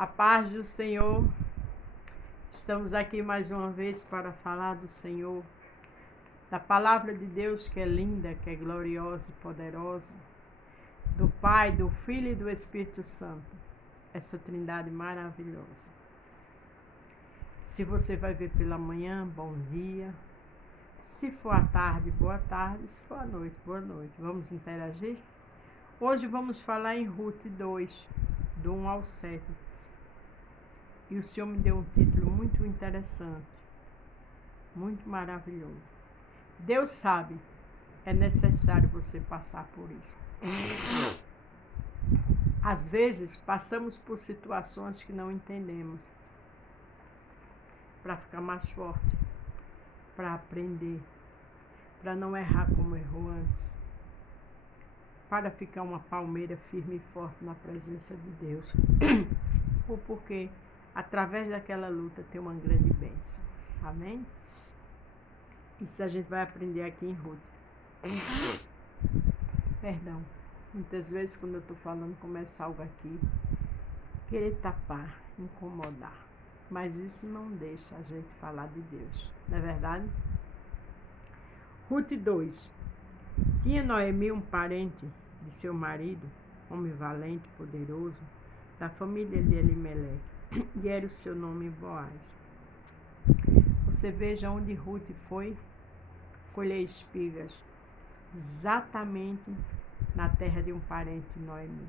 A paz do Senhor. Estamos aqui mais uma vez para falar do Senhor, da palavra de Deus que é linda, que é gloriosa e poderosa, do Pai, do Filho e do Espírito Santo, essa trindade maravilhosa. Se você vai ver pela manhã, bom dia. Se for à tarde, boa tarde. Se for à noite, boa noite. Vamos interagir? Hoje vamos falar em Ruth 2, do 1 ao 7. E o Senhor me deu um título muito interessante, muito maravilhoso. Deus sabe, é necessário você passar por isso. Às vezes, passamos por situações que não entendemos, para ficar mais forte, para aprender, para não errar como errou antes, para ficar uma palmeira firme e forte na presença de Deus. Ou porque através daquela luta tem uma grande bênção. Amém? Isso a gente vai aprender aqui em Ruth. Perdão. Muitas vezes quando eu estou falando começa algo aqui, querer tapar, incomodar. Mas isso não deixa a gente falar de Deus. Não é verdade? Ruth 2. Tinha Noemi um parente de seu marido, homem valente, poderoso, da família de Elimeleque, e era o seu nome Boaz. Você veja onde Ruth foi colher espigas, exatamente na terra de um parente de Noemi.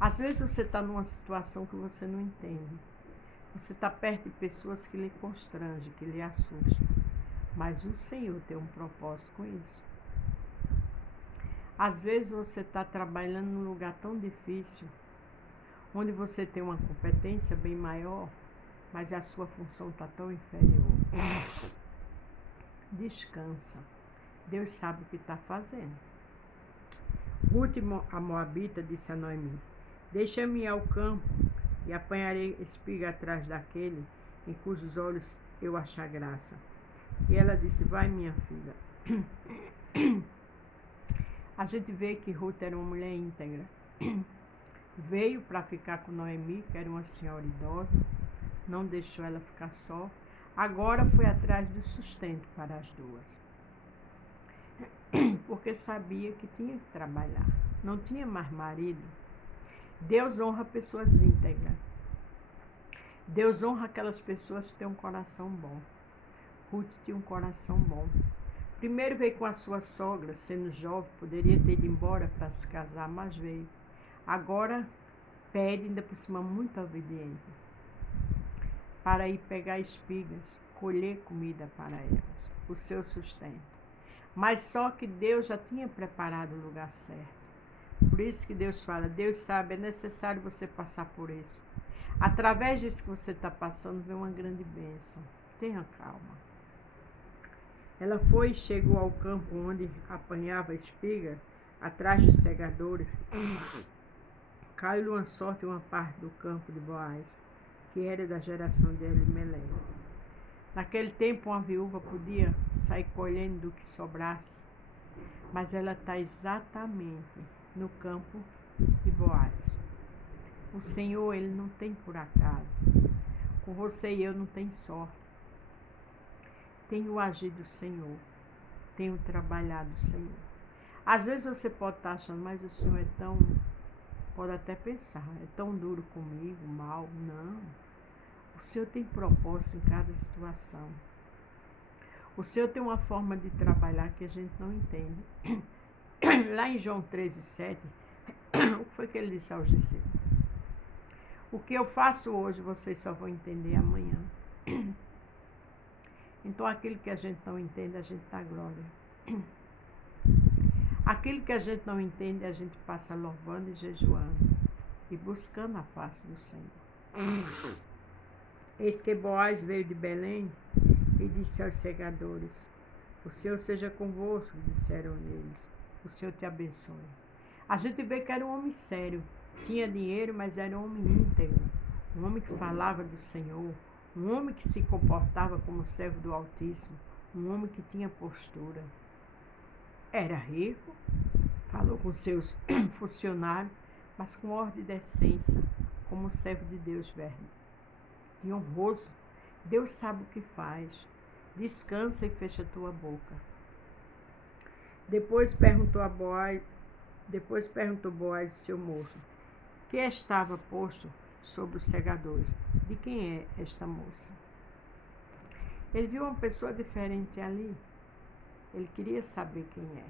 Às vezes você está numa situação que você não entende. Você está perto de pessoas que lhe constrangem, que lhe assustam. Mas o Senhor tem um propósito com isso. Às vezes você está trabalhando num lugar tão difícil, onde você tem uma competência bem maior, mas a sua função está tão inferior. Descansa. Deus sabe o que está fazendo. Ruth, a Moabita, disse a Noemi: deixa-me ir ao campo e apanharei espiga atrás daquele em cujos olhos eu achar graça. E ela disse: vai, minha filha. A gente vê que Ruth era uma mulher íntegra. Veio para ficar com Noemi, que era uma senhora idosa, não deixou ela ficar só. Agora foi atrás do sustento para as duas, porque sabia que tinha que trabalhar, não tinha mais marido. Deus honra pessoas íntegras. Deus honra aquelas pessoas que têm um coração bom. Ruth tinha um coração bom. Primeiro veio com a sua sogra, sendo jovem, poderia ter ido embora para se casar, mas veio. Agora pede, ainda por cima, muito obediente, para ir pegar espigas, colher comida para elas, o seu sustento. Mas só que Deus já tinha preparado o lugar certo. Por isso que Deus fala, Deus sabe, é necessário você passar por isso. Através disso que você está passando, vem uma grande bênção. Tenha calma. Ela foi e chegou ao campo onde apanhava espiga, atrás dos segadores. Caiu-lhe uma sorte uma parte do campo de Boaz, que era da geração de Elimeleque. Naquele tempo, uma viúva podia sair colhendo do que sobrasse, mas ela está exatamente no campo de Boaz. O Senhor, Ele não tem por acaso. Com você e eu não tem sorte. Tem o agir do Senhor, tem o trabalhar do Senhor. Às vezes você pode estar achando, mas o Senhor é tão... Pode até pensar, é tão duro comigo, mal. Não. O Senhor tem propósito em cada situação. O Senhor tem uma forma de trabalhar que a gente não entende. Lá em João 13:7, o que foi que ele disse aos discípulos? O que eu faço hoje, vocês só vão entender amanhã. Então, aquilo que a gente não entende, a gente dá glória. Aquilo que a gente não entende, a gente passa louvando e jejuando e buscando a face do Senhor. Eis que Boaz veio de Belém e disse aos segadores: o Senhor seja convosco, disseram eles. O Senhor te abençoe. A gente vê que era um homem sério, tinha dinheiro, mas era um homem íntegro, um homem que falava do Senhor, um homem que se comportava como servo do Altíssimo, um homem que tinha postura. Era rico, falou com seus funcionários, mas com ordem e decência. como um servo de Deus, e honroso. Deus sabe o que faz. Descansa e fecha a tua boca. Depois perguntou Boaz, seu moço, que estava posto sobre os segadores. De quem é esta moça? Ele viu uma pessoa diferente ali. Ele queria saber quem é.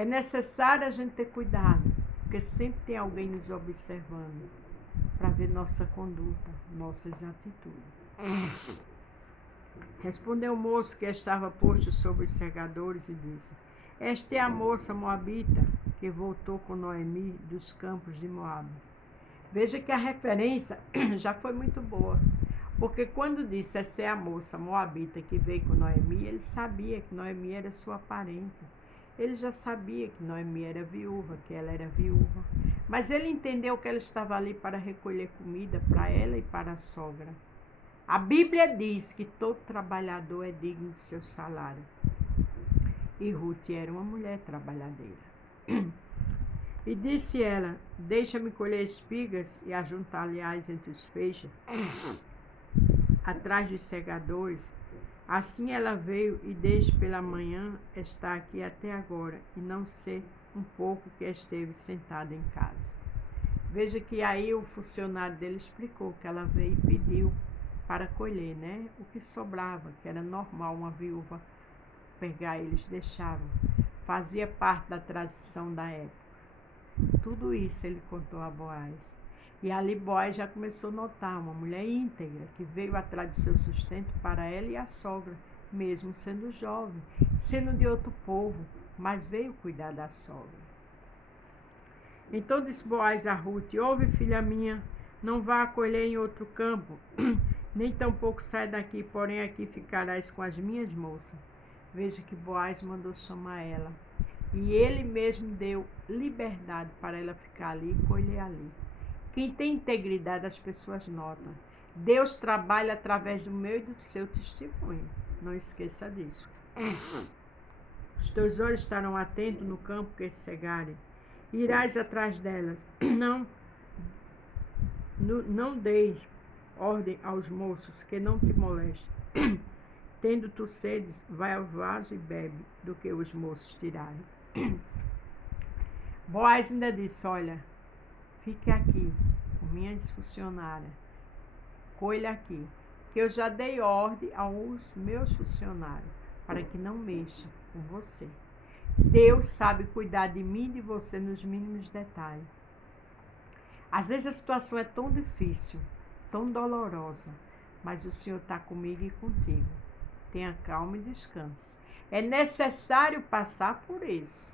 É necessário a gente ter cuidado, porque sempre tem alguém nos observando para ver nossa conduta, nossas atitudes. Respondeu o moço que estava posto sobre os segadores e disse: esta é a moça moabita que voltou com Noemi dos campos de Moabe. Veja que a referência já foi muito boa, porque quando disse essa é a moça moabita que veio com Noemi, ele sabia que Noemi era sua parente. Ele já sabia que Noemi era viúva, que ela era viúva, mas ele entendeu que ela estava ali para recolher comida para ela e para a sogra. A Bíblia diz que todo trabalhador é digno de seu salário. E Ruth era uma mulher trabalhadeira. E disse ela: deixa-me colher espigas e ajuntar-lhes entre os feixes, atrás dos segadores. Assim ela veio e desde pela manhã está aqui até agora, e não sei um pouco que esteve sentada em casa. Veja que aí o funcionário dele explicou que ela veio e pediu para colher, né? O que sobrava, que era normal uma viúva pegar, eles deixavam. Fazia parte da tradição da época. Tudo isso ele contou a Boaz. E ali Boaz já começou a notar uma mulher íntegra, que veio atrás do seu sustento para ela e a sogra, mesmo sendo jovem, sendo de outro povo, mas veio cuidar da sogra. Então disse Boaz a Ruth: ouve, filha minha, não vá colher em outro campo, nem tampouco sai daqui, porém aqui ficarás com as minhas moças. Veja que Boaz mandou chamar ela. E ele mesmo deu liberdade para ela ficar ali e colher ali. Quem tem integridade, as pessoas notam. Deus trabalha através do meu e do seu testemunho. Não esqueça disso. Os teus olhos estarão atentos no campo que cegarem. Irás atrás delas. Não deis ordem aos moços que não te molestem. Tendo tu sedes, vai ao vaso e bebe do que os moços tirarem. Boaz ainda disse: olha, fique aqui com minhas funcionárias, colha aqui, que eu já dei ordem aos meus funcionários para que não mexam com você. Deus sabe cuidar de mim e de você nos mínimos detalhes. Às vezes a situação é tão difícil, tão dolorosa, mas o Senhor está comigo e contigo. Tenha calma e descanse. É necessário passar por isso.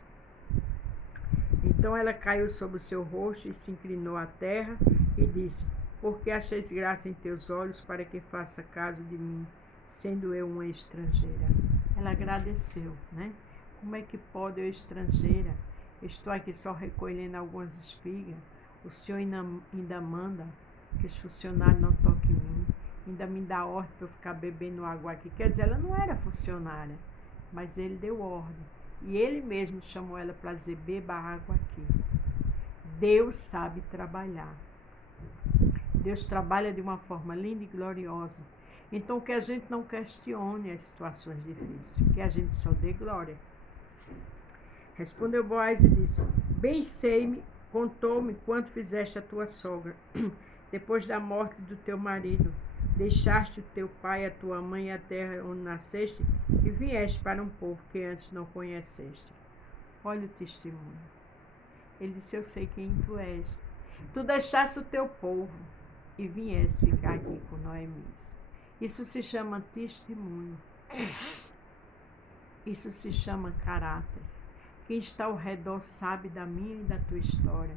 Então ela caiu sobre o seu rosto e se inclinou à terra e disse: porque acheis graça em teus olhos para que faça caso de mim, sendo eu uma estrangeira. Ela agradeceu, né? Como é que pode eu, estrangeira? Estou aqui só recolhendo algumas espigas. O Senhor ainda manda que os funcionários não toquem em mim. Ainda me dá ordem para eu ficar bebendo água aqui. Quer dizer, ela não era funcionária, mas ele deu ordem. E ele mesmo chamou ela para dizer: beba água aqui. Deus sabe trabalhar. Deus trabalha de uma forma linda e gloriosa. Então que a gente não questione as situações difíceis, que a gente só dê glória. Respondeu Boaz e disse: bem sei-me, contou-me quanto fizeste a tua sogra, depois da morte do teu marido. Deixaste o teu pai, a tua mãe e a terra onde nasceste, e vieste para um povo que antes não conheceste. Olha o testemunho. Ele disse: eu sei quem tu és. Tu deixaste o teu povo e vieste ficar aqui com Noemi. Isso se chama testemunho. Isso se chama caráter. Quem está ao redor sabe da minha e da tua história.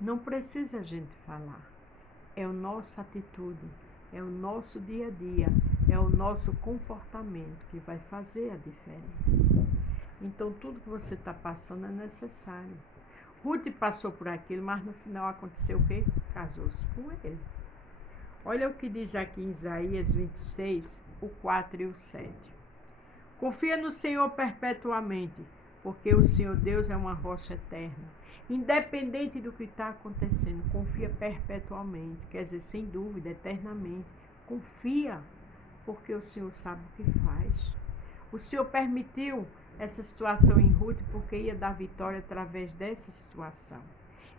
Não precisa a gente falar. É a nossa atitude, é o nosso dia a dia, é o nosso comportamento que vai fazer a diferença. Então tudo que você está passando é necessário. Ruth passou por aquilo, mas no final aconteceu o quê? Casou-se com ele. Olha o que diz aqui em Isaías 26, o 4 e o 7. Confia no Senhor perpetuamente, porque o Senhor Deus é uma rocha eterna. Independente do que está acontecendo, confia perpetuamente, quer dizer, sem dúvida, eternamente. Confia, porque o Senhor sabe o que faz. O Senhor permitiu essa situação em Ruth porque ia dar vitória através dessa situação.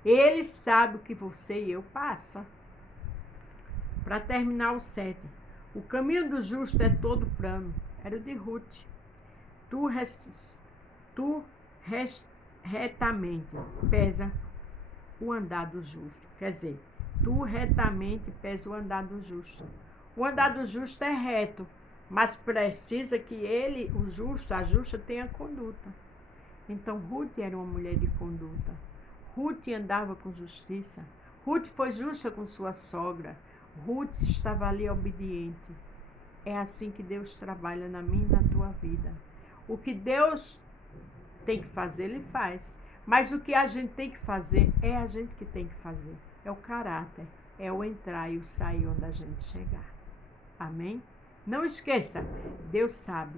Ele sabe o que você e eu passa. Para terminar o 7. O caminho do justo é todo plano. Era o de Ruth. Tu retamente pesa o andar do justo. Quer dizer, tu retamente pesa o andar do justo. O andar do justo é reto, mas precisa que ele, o justo, a justa, tenha conduta. Então, Ruth era uma mulher de conduta. Ruth andava com justiça. Ruth foi justa com sua sogra. Ruth estava ali obediente. É assim que Deus trabalha na minha e na tua vida. O que Deus tem que fazer, Ele faz. Mas o que a gente tem que fazer, é a gente que tem que fazer. É o caráter, é o entrar e o sair onde a gente chegar. Amém? Não esqueça, Deus sabe,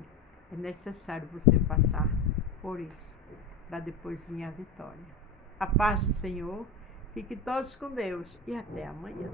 é necessário você passar por isso, para depois vir a vitória. A paz do Senhor, fiquem todos com Deus e até amanhã.